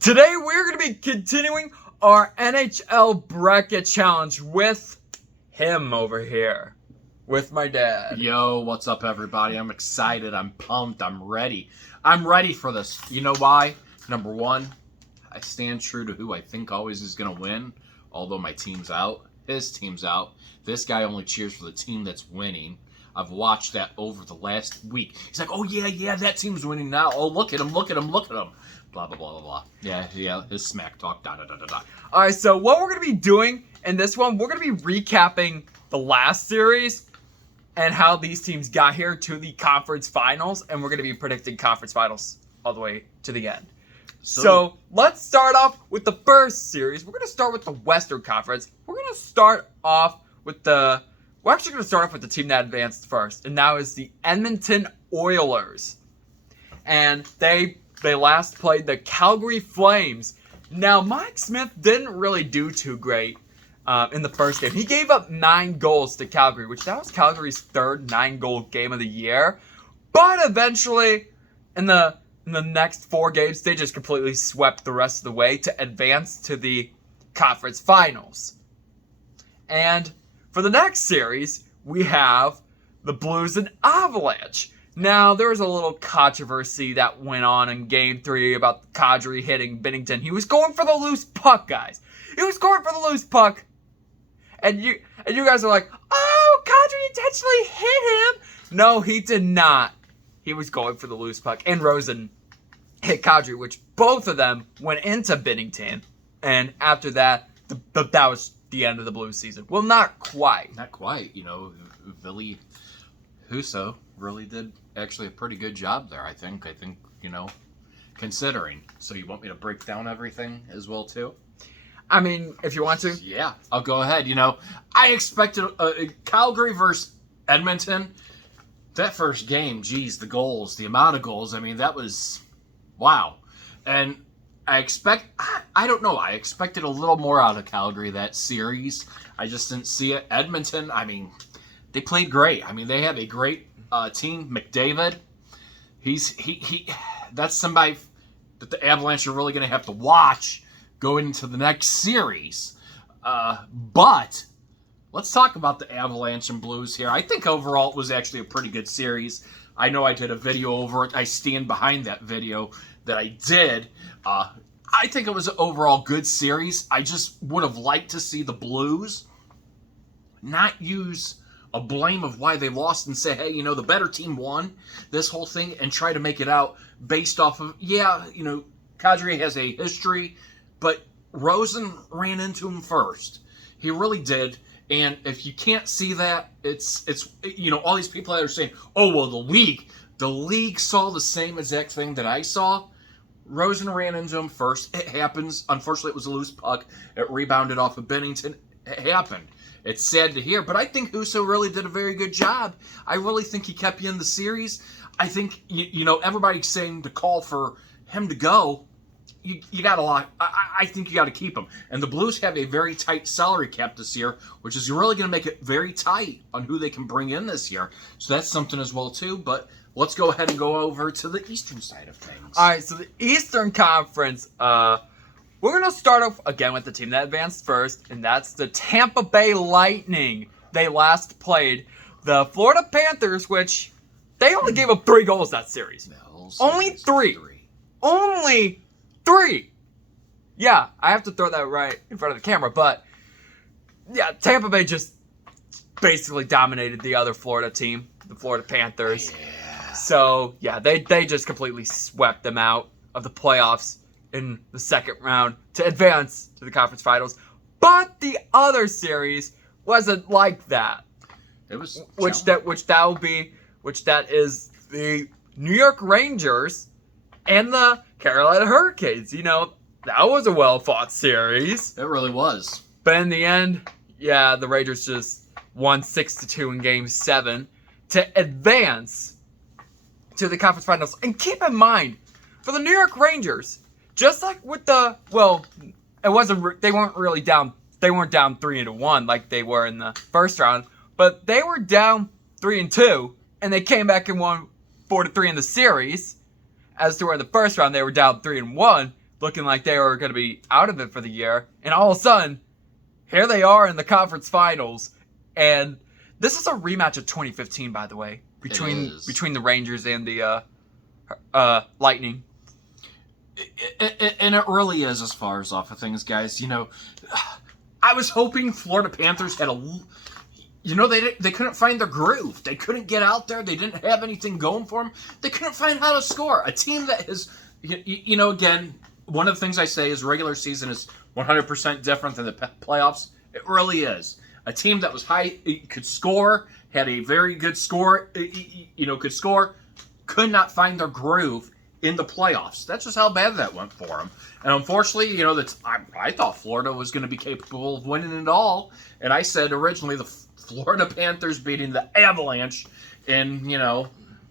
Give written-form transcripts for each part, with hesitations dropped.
Today we're going to be continuing our NHL bracket challenge with him over here, with my dad. Yo, what's up everybody? I'm excited, I'm pumped, I'm ready. I'm ready for this. You know why? Number one, I stand true to who I think always is going to win, although my team's out. His team's out. This guy only cheers for the team that's winning. I've watched that over the last week. He's like, oh yeah, that team's winning now. Oh, look at him. Blah, blah, blah, blah, blah. Yeah, his smack talk, da. All right, so what we're going to be doing in this one, we're going to be recapping the last series and how these teams got here to the conference finals, and we're going to be predicting conference finals all the way to the end. So let's start off with the first series. We're going to start with the Western Conference. We're going to start off with the... We're actually going to start off with the team that advanced first, and that is the Edmonton Oilers. And they last played the Calgary Flames. Now, Mike Smith didn't really do too great in the first game. He gave up 9 goals to Calgary, which that was Calgary's third 9-goal game of the year. But eventually, in the next 4 games, they just completely swept the rest of the way to advance to the conference finals. And for the next series, we have the Blues and Avalanche. Now, there was a little controversy that went on in Game 3 about Kadri hitting Binnington. He was going for the loose puck, guys. He was going for the loose puck. And you guys are like, oh, Kadri intentionally hit him. No, he did not. He was going for the loose puck. And Rosen hit Kadri, which both of them went into Binnington. And after that, that was the end of the Blues season. Well, not quite. Not quite. You know, Ville Husso really did actually a pretty good job there, I think, you know, considering. So you want me to break down everything as well, too? I mean, if you want to. Yeah, I'll go ahead. You know, I expected Calgary versus Edmonton. That first game, geez, the goals, the amount of goals, I mean, that was, wow. And I don't know, I expected a little more out of Calgary that series. I just didn't see it. Edmonton, I mean, they played great. I mean, they have a great team. McDavid, that's somebody that the Avalanche are really going to have to watch going into the next series. But let's talk about the Avalanche and Blues here. I think overall it was actually a pretty good series. I know I did a video over it. I stand behind that video that I did. I think it was an overall good series. I just would have liked to see the Blues not use a blame of why they lost and say, hey, you know, the better team won this whole thing, and try to make it out based off of, yeah, you know, Kadri has a history, but Rosen ran into him first. He really did. And if you can't see that, it's you know, all these people that are saying, oh, well, the league saw the same exact thing that I saw. Rosen ran into him first. It happens. Unfortunately, it was a loose puck. It rebounded off of Binnington. It happened. It's sad to hear, but I think Husso really did a very good job. I really think he kept you in the series. I think, you know, everybody's saying to call for him to go. You got a lot. I think you got to keep him. And the Blues have a very tight salary cap this year, which is really going to make it very tight on who they can bring in this year. So that's something as well, too. But let's go ahead and go over to the Eastern side of things. All right, so the Eastern Conference, we're going to start off again with the team that advanced first, and that's the Tampa Bay Lightning. They last played the Florida Panthers, which they only gave up 3 goals that series. Only 3. Only 3. Yeah, I have to throw that right in front of the camera, but yeah, Tampa Bay just basically dominated the other Florida team, the Florida Panthers. Yeah. So, yeah, they just completely swept them out of the playoffs in the second round to advance to the conference finals. But the other series wasn't like that. It was which that is the New York Rangers and the Carolina Hurricanes. You know, that was a well-fought series. It really was. But in the end, yeah, the Rangers just won 6-2 in Game 7 to advance to the conference finals. And keep in mind, for the New York Rangers, just like with the, well, it wasn't, they weren't really down, they weren't down 3-1 like they were in the first round, but they were down 3-2, and they came back and won 4-3 in the series. As to where in the first round they were down 3-1, looking like they were going to be out of it for the year. And all of a sudden, here they are in the conference finals. And this is a rematch of 2015, by the way, between the Rangers and the Lightning. And it really is, as far as off of things, guys. You know, I was hoping Florida Panthers had they couldn't find their groove. They couldn't get out there. They didn't have anything going for them. They couldn't find how to score. A team that is, again, one of the things I say is regular season is 100% different than the playoffs. It really is. A team that was high, could score, had a very good score, could score, could not find their groove in the playoffs. That's just how bad that went for them. And unfortunately, I thought Florida was going to be capable of winning it all. And I said originally the Florida Panthers beating the Avalanche in,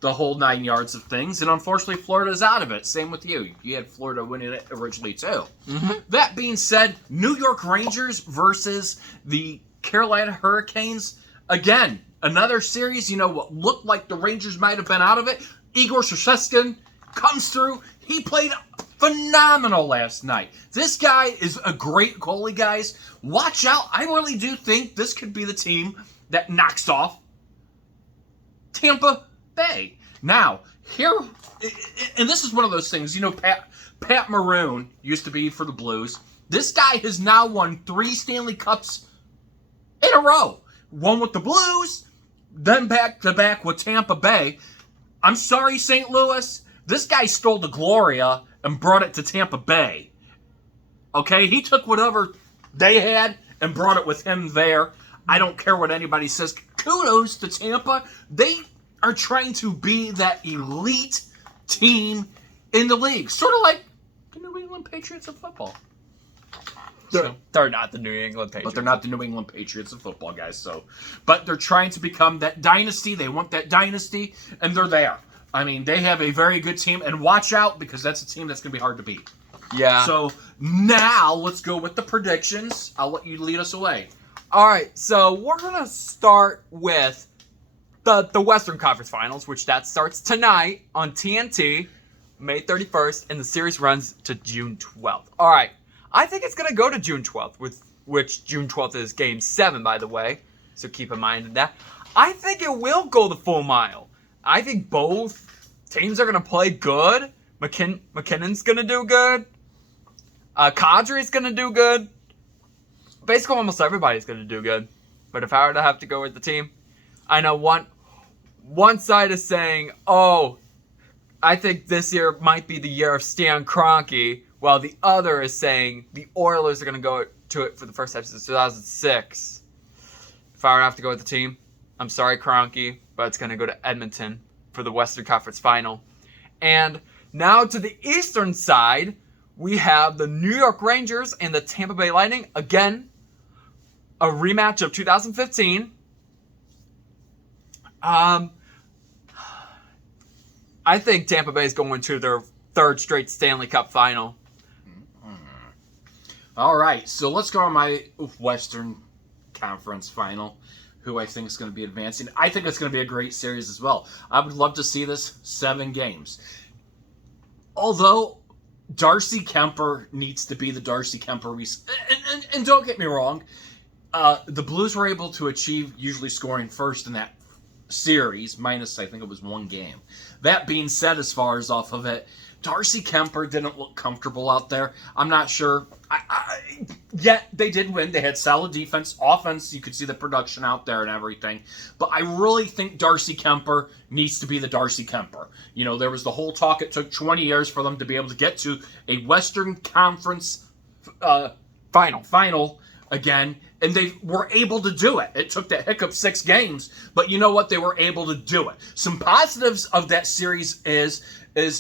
the whole 9 yards of things. And unfortunately, Florida's out of it. Same with you. You had Florida winning it originally, too. Mm-hmm. That being said, New York Rangers versus the Carolina Hurricanes. Again, another series, what looked like the Rangers might have been out of it. Igor Shesterkin comes through. He played phenomenal last night. This guy is a great goalie, guys. Watch out. I really do think this could be the team that knocks off Tampa Bay. Now, here, and this is one of those things, Pat Maroon used to be for the Blues. This guy has now won 3 Stanley Cups in a row. One with the Blues, then back-to-back with Tampa Bay. I'm sorry, St. Louis. This guy stole the Gloria and brought it to Tampa Bay. Okay? He took whatever they had and brought it with him there. I don't care what anybody says. Kudos to Tampa. They are trying to be that elite team in the league. Sort of like the New England Patriots of football. They're not the New England Patriots. But they're not the New England Patriots of football, guys. But they're trying to become that dynasty. They want that dynasty, and they're there. I mean, they have a very good team, and watch out because that's a team that's going to be hard to beat. Yeah. So now let's go with the predictions. I'll let you lead us away. All right, so we're going to start with the Western Conference Finals, which that starts tonight on TNT, May 31st, and the series runs to June 12th. All right, I think it's going to go to June 12th, which June 12th is Game 7, by the way, so keep in mind that. I think it will go the full mile. I think both teams are going to play good. McKinnon's going to do good. Kadri's going to do good. Basically, almost everybody's going to do good. But if I were to have to go with the team, I know one side is saying, oh, I think this year might be the year of Stan Kroenke, while the other is saying the Oilers are going to go to it for the first time since 2006. If I were to have to go with the team, I'm sorry, Kroenke, but it's going to go to Edmonton for the Western Conference Final. And now to the Eastern side, we have the New York Rangers and the Tampa Bay Lightning. Again, a rematch of 2015. I think Tampa Bay is going to their 3rd straight Stanley Cup Final. All right, so let's go on my Western Conference Final, who I think is going to be advancing. I think it's going to be a great series as well. I would love to see this 7 games. Although Darcy Kemper needs to be the Darcy Kemper. And don't get me wrong, the Blues were able to achieve usually scoring first in that series, minus I think it was 1 game. That being said, as far as off of it, Darcy Kemper didn't look comfortable out there. I'm not sure. Yet they did win. They had solid defense. Offense, you could see the production out there and everything. But I really think Darcy Kemper needs to be the Darcy Kemper. There was the whole talk. It took 20 years for them to be able to get to a Western Conference final again. And they were able to do it. It took that hiccup 6 games. But you know what? They were able to do it. Some positives of that series is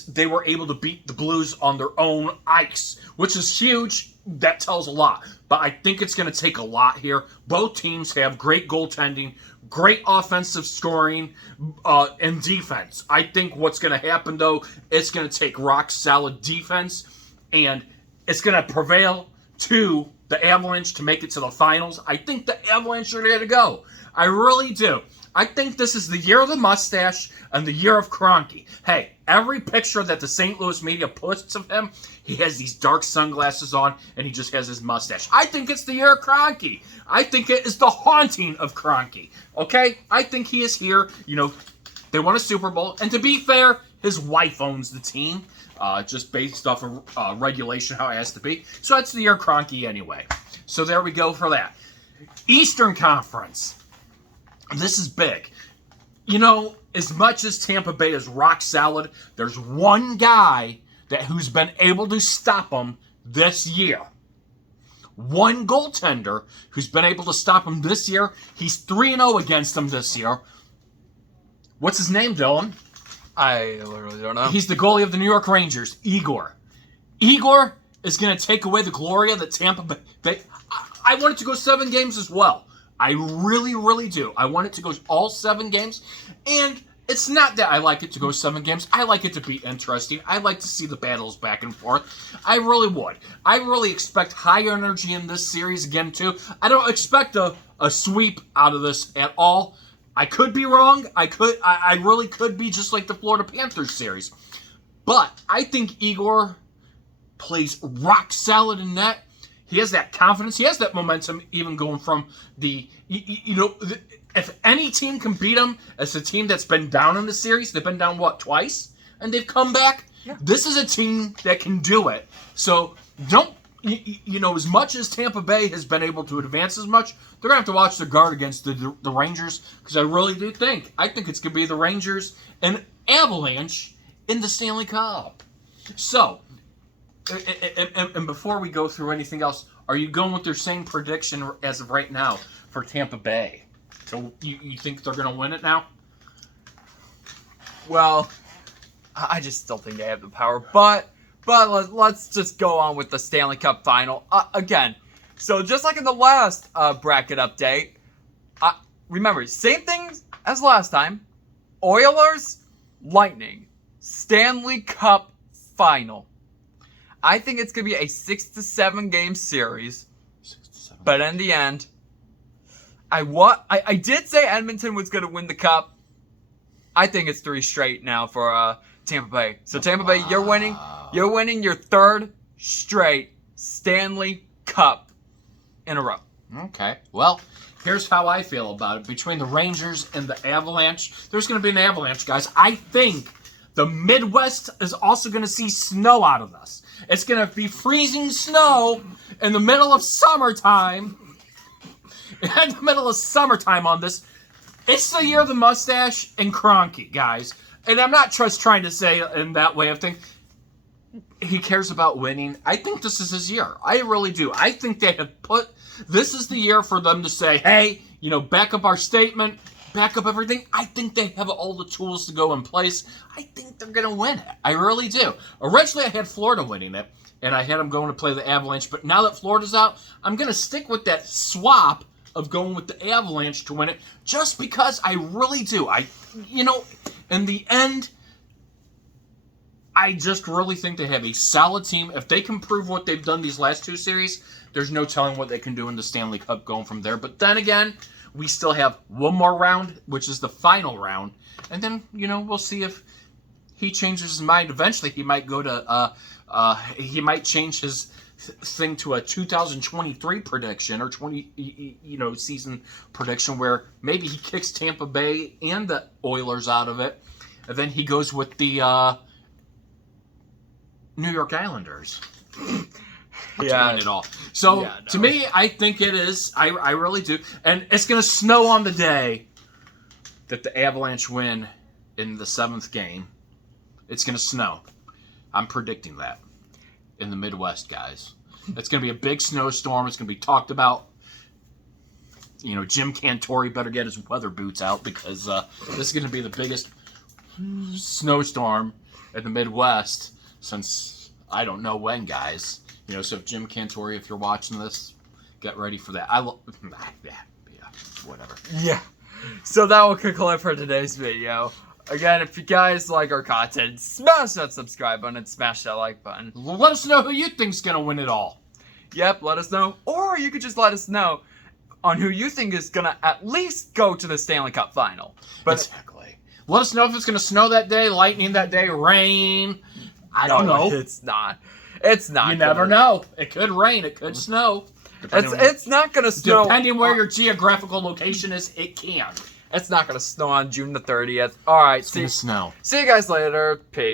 they were able to beat the Blues on their own ice, which is huge. That tells a lot. But I think it's going to take a lot here. Both teams have great goaltending, great offensive scoring, and defense. I think what's going to happen, though, it's going to take rock-solid defense, and it's going to prevail to the Avalanche to make it to the finals. I think the Avalanche are there to go. I really do. I think this is the year of the mustache and the year of Kroenke. Hey, every picture that the St. Louis media posts of him, he has these dark sunglasses on and he just has his mustache. I think it's the year of Kroenke. I think it is the haunting of Kroenke. Okay? I think he is here. You know, they won a Super Bowl. And to be fair, his wife owns the team. Just based off of regulation, how it has to be. So it's the year of Kroenke anyway. So there we go for that. Eastern Conference. This is big. You know, as much as Tampa Bay is rock solid, there's one guy who's been able to stop them this year. One goaltender who's been able to stop them this year. He's 3-0 against them this year. What's his name, Dylan? I literally don't know. He's the goalie of the New York Rangers, Igor. Igor is going to take away the glory that Tampa Bay... I want it to go 7 games as well. I really, really do. I want it to go all 7 games. And it's not that I like it to go 7 games. I like it to be interesting. I like to see the battles back and forth. I really would. I really expect high energy in this series again, too. I don't expect a sweep out of this at all. I could be wrong. I really could be just like the Florida Panthers series. But I think Igor plays rock solid in net. He has that confidence. He has that momentum even going from the, if any team can beat him as a team that's been down in the series, they've been down, twice? And they've come back? Yeah. This is a team that can do it. So as much as Tampa Bay has been able to advance as much, they're going to have to watch their guard against the Rangers because I really do think it's going to be the Rangers and Avalanche in the Stanley Cup. So, and before we go through anything else, are you going with your same prediction as of right now for Tampa Bay? So you think they're going to win it now? Well, I just still think they have the power, but let's just go on with the Stanley Cup Final again. So just like in the last bracket update, remember, same things as last time. Oilers, Lightning, Stanley Cup Final. I think it's going to be a 6 to 7 game series. 6 to 7. But in the end, I did say Edmonton was going to win the cup. I think it's 3 straight now for Tampa Bay. So Tampa Bay, you're winning your 3rd straight Stanley Cup in a row. Okay. Well, here's how I feel about it. Between the Rangers and the Avalanche, there's going to be an avalanche, guys. I think the Midwest is also going to see snow out of this. It's going to be freezing snow in the middle of summertime. In the middle of summertime on this. It's the year of the mustache and Kroenke, guys. And I'm not just trying to say in that way of thing. He cares about winning. I think this is his year. I really do. I think they have this is the year for them to say, hey, back up our statement, back up everything. I think they have all the tools to go in place. I think they're going to win it. I really do. Originally, I had Florida winning it, and I had them going to play the Avalanche. But now that Florida's out, I'm going to stick with that swap of going with the Avalanche to win it just because I really do. In the end, I just really think they have a solid team. If they can prove what they've done these last 2 series, there's no telling what they can do in the Stanley Cup going from there. But then again, we still have one more round, which is the final round. And then, we'll see if he changes his mind. Eventually, he might go to, he might change his thing to a 2023 prediction or season prediction where maybe he kicks Tampa Bay and the Oilers out of it. And then he goes with the New York Islanders. To win it all. So, to me, I think it is. I really do. And it's going to snow on the day that the Avalanche win in the 7th game. It's going to snow. I'm predicting that in the Midwest, guys. It's going to be a big snowstorm. It's going to be talked about. Jim Cantori better get his weather boots out because this is going to be the biggest snowstorm in the Midwest since I don't know when, guys. So if Jim Cantori, if you're watching this, get ready for that. Whatever. Yeah. So that will conclude for today's video. Again, if you guys like our content, smash that subscribe button and smash that like button. Let us know who you think's going to win it all. Yep, let us know. Or you could just let us know on who you think is going to at least go to the Stanley Cup Final. But Exactly. Let us know if it's going to snow that day, lightning that day, rain. I don't know. It's not. It's not. You never know. It could rain. It could snow. It's not going to snow. Depending where your geographical location is, it can. It's not going to snow on June the 30th. All right. It's going to snow. See you guys later. Peace.